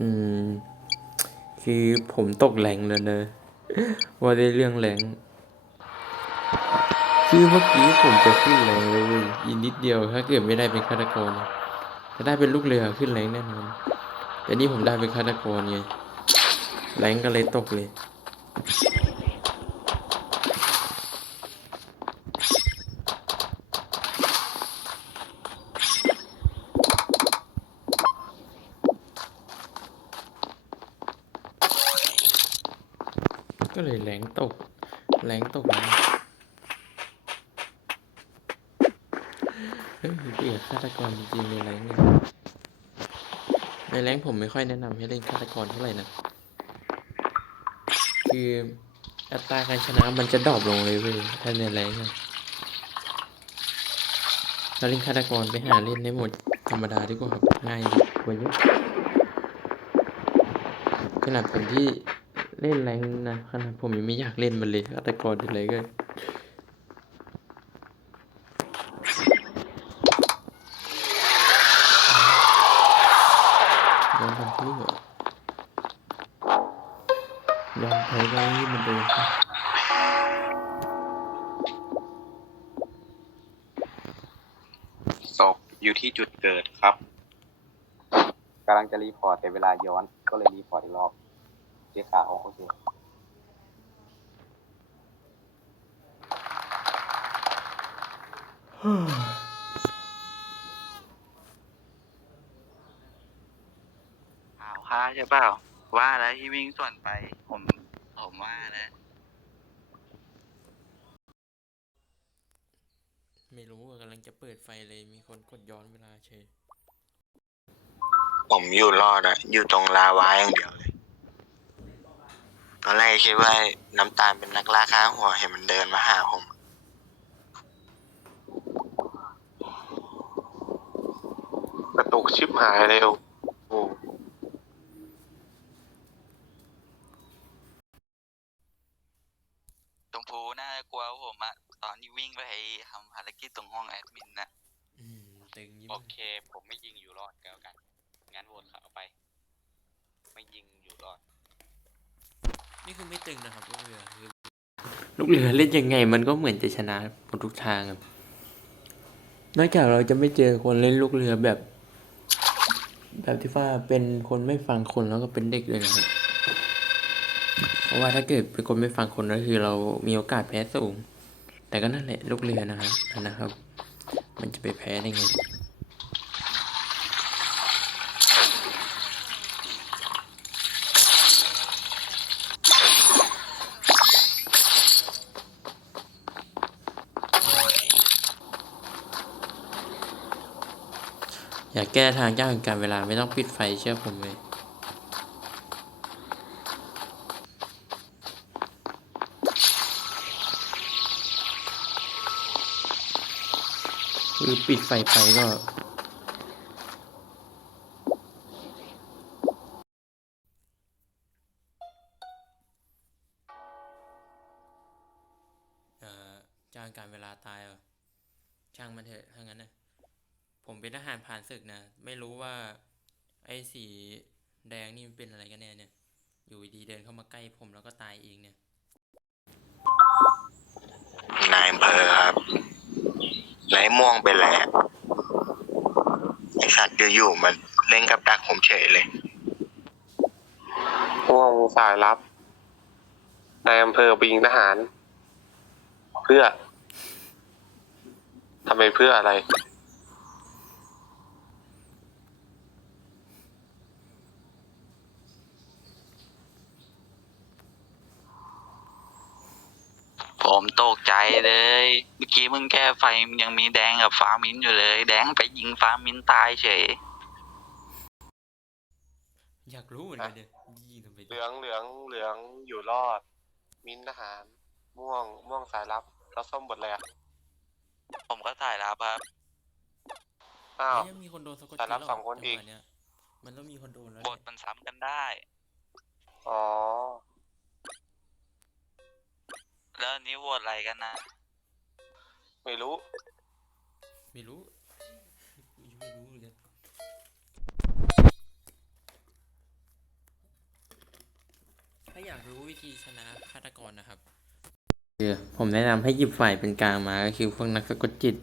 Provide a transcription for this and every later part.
อืม คือผมตกแรงแล้วเนอะว่าได้เรื่องแรงคือเมื่อกี้ผมจะขึ้นแรงเลยเว้ยอีกนิดเดียวถ้าเกิดไม่ได้เป็นฆาตกรนะถ้าได้เป็นลูกเรือขึ้นแรงแน่นอนแต่นี่ผมได้เป็นฆาตกรไงแรงก็เลยตกเลย แรงตก แรงตกนะเฮ้ยเปลี่ยนฆาตกรจริงๆในแรงเนี่ยในแรงผมไม่ค่อยแนะนำให้เล่นฆาตกรเท่าไหร่นะ คืออัตราการชนะมันจะดรอปลงเลยเว้ยถ้าในแรงเนี่ยถ้าเล่นฆาตกรไปหาเล่นในโหมดธรรมดาดีกว่าครับง่ายกว่าเยอะขนาดผมที่ เล่นแรงนะขนาดผมยังไม่อยากเล่นมันเลยฆาตกรอะไรก็ยอมทำเพื่อยอมแพ้ก็ให้มันเดินไปศพอยู่ที่จุดเกิดครับกำลังจะรีพอร์ตแต่เวลาย้อนก็เลยรีพอร์ตอีกรอบ เจ๊ขาวโอเคข่าวค่าใช่เปล่า ว่าแล้วที่วิ่งส่วนไป ผม ผมว่าแล้วไม่รู้ว่ากำลังจะเปิดไฟเลยมีคนกดย้อนเวลาเฉยผมอยู่รอดอะอยู่ตรงลาวาอย่างเดียวเลย ตอนแรกคิดว่าน้ำตาลเป็นนักล่าค้าหัวเห็นมันเดินมาหาผมกระตุกชิบหายเร็วโอ้ตรงภูน่าจะกลัวผมอะตอนที่วิ่งไปทำภารกิจตรงห้องแอดมินนะอืมตึงยิ่งโอเค ผมไม่ยิงอยู่รอดก็แล้วกัน งั้นวนเขาไป ไม่ยิงอยู่รอด นี่คือไม่ตึงนะครับลูกเรือคือลูกเรือเล่นยังไงมันก็เหมือนจะชนะหมดทุกทางครับนอกจากเราจะไม่เจอคนเล่นลูกเรือแบบ แบบที่ว่าเป็นคนไม่ฟังคนแล้วก็เป็นเด็กเลยนะครับเพราะว่าถ้าเกิดเป็นคนไม่ฟังคนก็คือเรามีโอกาสแพ้สูง แต่ก็นั่นแหละลูกเรือนะครับนะครับ มันจะไปแพ้ได้ไง อยากแก้ทางยากแห่งการเวลาไม่ต้องปิดไฟเชื่อผมเลยคือปิดไฟไปก็ เป็นทหารผ่านศึกนะ ไม่รู้ว่า ไอ้สีแดงนี่มันเป็นอะไรกันแน่เนี่ย อยู่ดีๆเดินเข้ามาใกล้ผมแล้วก็ตายเองเนี่ย นายอำเภอครับไรม่วงเป็นแหละไอสัตว์อยู่ๆมันเล่นกับดักผมเฉยเลยม่วงสายลับนายอำเภอไปยิงทหาร เพื่อทำไปเพื่ออะไร ผมตกใจเลย เมื่อกี้มึงแก้ไฟมันยังมีแดงกับฟ้ามิ้นอยู่เลย แดงไปยิงฟ้ามิ้นตายเฉย อยากรู้เหมือนกันเนี่ยยิงทำไมเหลืองเหลืองเหลืองอยู่รอด มิ้นท์ทหาร ม่วงม่วงสายลับ แล้วส้มบทอะไรอะผมก็ถ่ายรับครับ อ้าวเอ้ยมีคนโดนสะกดแต่รับจิตหรสองคนอีก จัหวะเนี้ยมันต้องมีคนโดนแล้วบทมันซ้ำกันได้ อ๋อ แล้วอันนี้โหวตอะไรกันนะ ไม่รู้ ไม่รู้ยังไม่รู้เลยากรู้วิธีชนะฆาตกรนะครับ คือผมแนะนำให้หยิบฝ่ายเป็นกลางมาก็คือพวกนักสะกดจิต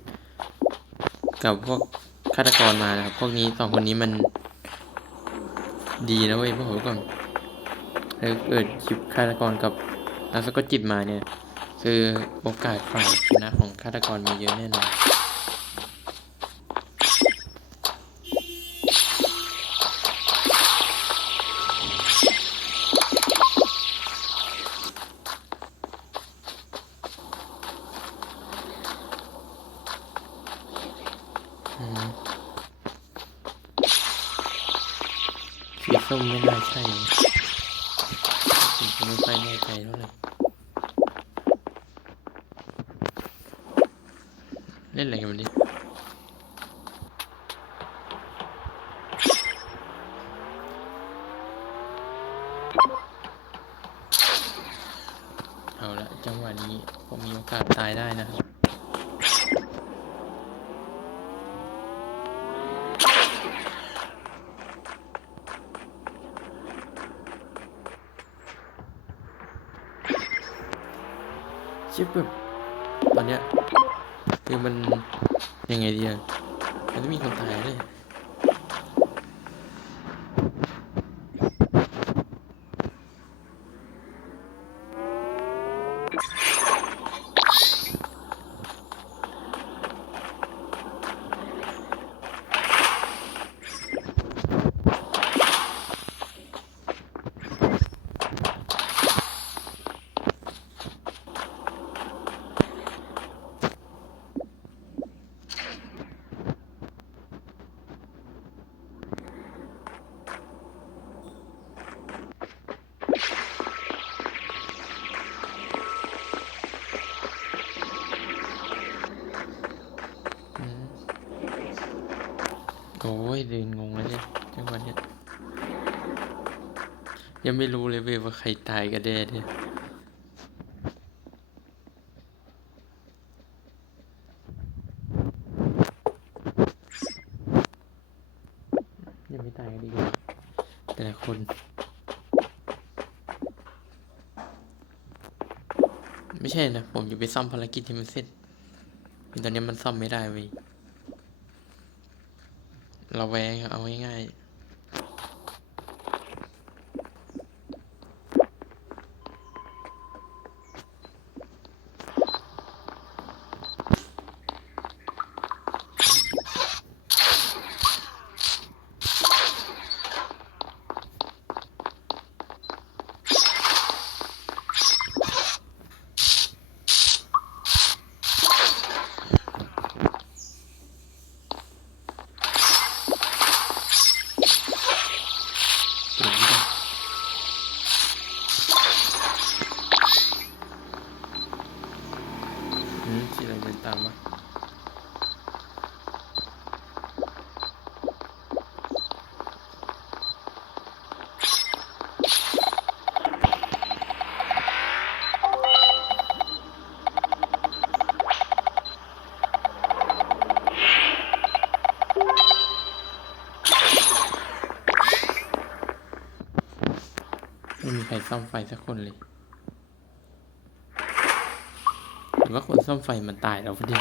กับพวกฆาตกรมานะครับ พวกนี้สองคนนี้มัน ดีนะเว้ยพวกผมก่อนถ้าเกิดหยิบฆาตกรกับนักสะกดจิตมาเนี่ย คือโอกาสฝ่ายชนะของฆาตกรมีเยอะแน่นอนอืมสีส้มไม่น่าใช่นะผมก็ไม่ค่อยแน่ใจเท่าไหร่เล่นอะไรกันวันนี้เอาละจังหวะนี้ผมมีโอกาสตายได้นะครับชิปแบบตอนเนี้ย คือมันยังไงดีอะมันไม่มีคนตายเลย เดินงงแล้วเนี่ยจังหวะเนี้ยยังไม่รู้เลยเว้ยว่าใครตายกันแน่เนี่ยยังไม่ตายกันดีกว่าแต่ละคนไม่ใช่นะ ผมจะไปซ่อมภารกิจที่มันเสร็จตอนนี้มันซ่อมไม่ได้เว้ย ราแวงอะเอาง่ายๆ อืมที่เราเดินตามวะไม่มีใครซ่อมไฟสักคนเลย ว่าคนซ่อมไฟมันตายแล้วพอดี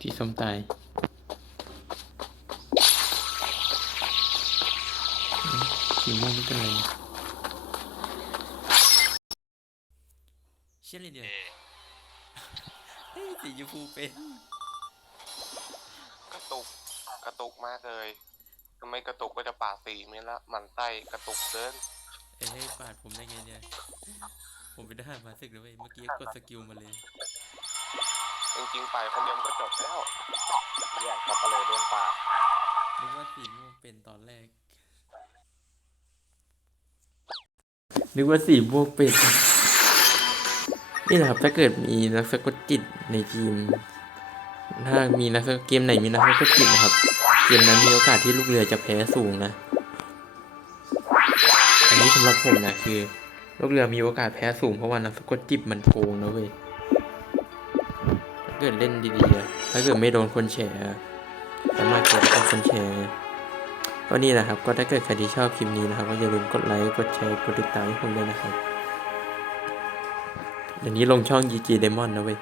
ที่ส้มตายอืมสีม่วงไม่เป็นไรเชื่อเลยเดียวเฮ้ยสีชมพูเป็นกระตุกกระตุกมากเลยทำไมกระตุกก็จะปาดสีเมตรละหมันไส้กระตุกเกินเอ้ยปาดผมได้ไงเนี่ย ผมไปได้มาสึกนะเว้ยเมื่อกี้กดสกิลมาเลย จริงๆไปคนเดียวมันก็จบแล้วแยกกับเลยโดนป่านึกว่าสีม่วงเป็นตอนแรก นึกว่าสีม่วงเป็น นี่แหละครับถ้าเกิดมีนักสะกดจิตในทีม ถ้ามีนักเกมไหนมีนักสะกดจิตนะครับ เกมนั้นมีโอกาสที่ลูกเรือจะแพ้สูงนะ อันนี้สำหรับผมนะคือ ลูกเรือมีโอกาสแพ้สูงเพราะว่านักสะกดจิบมันโกงนะเว้ยถ้าเกิดเล่นดีๆถ้าเกิดไม่โดนคนแฉสามารถเกิดเป็นคนแฉก็นี่แหละครับ ก็ถ้าเกิดใครที่ชอบคลิปนี้นะครับ ก็อย่าลืมกดไลค์ กดแชร์ กดติดตามให้ผมด้วยนะครับเดี๋ยวนี้ลงช่อง GG Demon นะเว้ย